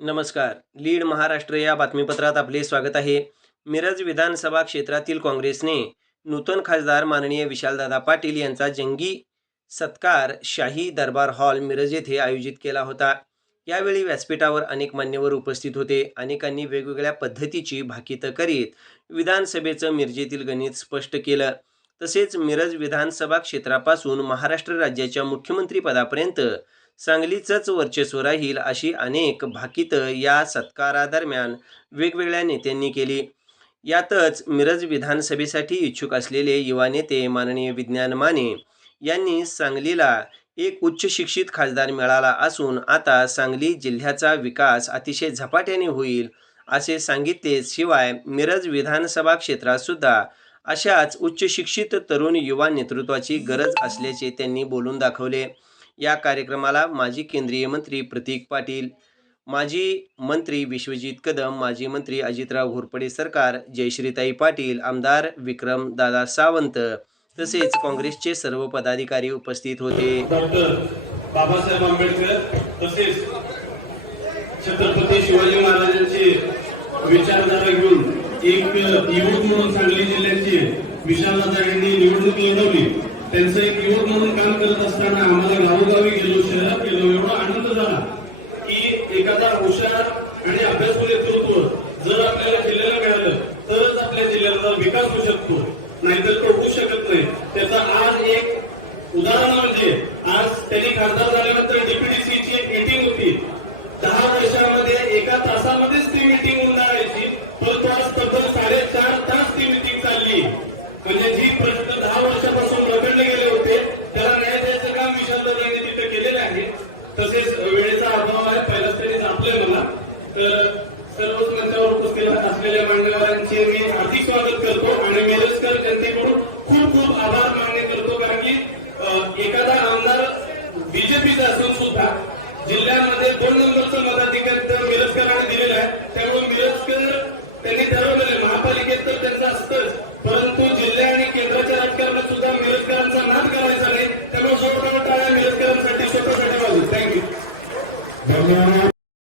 नमस्कार. लीड महाराष्ट्र या बातमीपत्रात आपले स्वागत आहे. मिरज विधानसभा क्षेत्रातील काँग्रेसने नूतन खासदार माननीय विशालदादा पाटील यांचा जंगी सत्कार शाही दरबार हॉल मिरज येथे आयोजित केला होता. यावेळी व्यासपीठावर अनेक मान्यवर उपस्थित होते. अनेकांनी वेगवेगळ्या पद्धतीची भाकितं करीत विधानसभेचं मिरजेतील गणित स्पष्ट केलं. तसेच मिरज विधानसभा क्षेत्रापासून महाराष्ट्र राज्याच्या मुख्यमंत्रीपदापर्यंत सांगलीचंच वर्चस्व राहील अशी अनेक भाकितं या सत्कारादरम्यान वेगवेगळ्या नेत्यांनी केली. यातच मिरज विधानसभेसाठी इच्छुक असलेले युवा नेते माननीय विज्ञान माने यांनी सांगलीला एक उच्च शिक्षित खासदार मिळाला असून आता सांगली जिल्ह्याचा विकास अतिशय झपाट्याने होईल असे सांगितले शिवाय मिरज विधानसभा क्षेत्रात सुद्धा अशाच उच्च शिक्षित तरुण युवा नेतृत्वाची गरज असल्याचे त्यांनी बोलून दाखवले. या कार्यक्रमाला माजी केंद्रीय मंत्री प्रतीक पाटील माजी मंत्री विश्वजित कदम माजी मंत्री अजितराव घोरपडे सरकार जयश्रीताई पाटील आमदार विक्रम दादा सावंत तसेच काँग्रेसचे सर्व पदाधिकारी उपस्थित होते. डॉक्टर बाबासाहेब आंबेडकर तसेच छत्रपती शिवाजी महाराजांचे विचारधारा घेऊन एक युवक म्हणून सांगली जिल्ह्याची विशाल यांनी निवडणूक लढवली. त्यांचं एक युवक म्हणून काम करत असताना आम्हाला गावोगावी गेलो शहरात गेलो एवढा आनंद झाला की एखादा हुशार आणि अभ्यासू नेतृत्व जर आपल्याला जिल्ह्याला मिळालं तरच आपल्या जिल्ह्याचा विकास होऊ शकतो. नाहीतर तो होऊ शकत नाही. त्याचा आज एक उदाहरण म्हणजे आज त्यांनी खासदार म्हणजे जी प्रश्न दहा वर्षापासून रखडले गेले होते त्याला न्याय द्यायचं काम विशालदादांनी तिथे केलेलं आहे. तसेच वेळेचा अभाव आहे पहिलाच त्यांनी जापलंय मला. तर सर्वच मंचावर उपस्थित असलेल्या मान्यवरांचे मी हार्दिक स्वागत करतो आणि मिरजकर जनतेकडून खूप खूप आभार मान्य करतो कारण की एखादा आमदार बीजेपीचा असून सुद्धा जिल्ह्यामध्ये दोन नंबरचं मताधिकार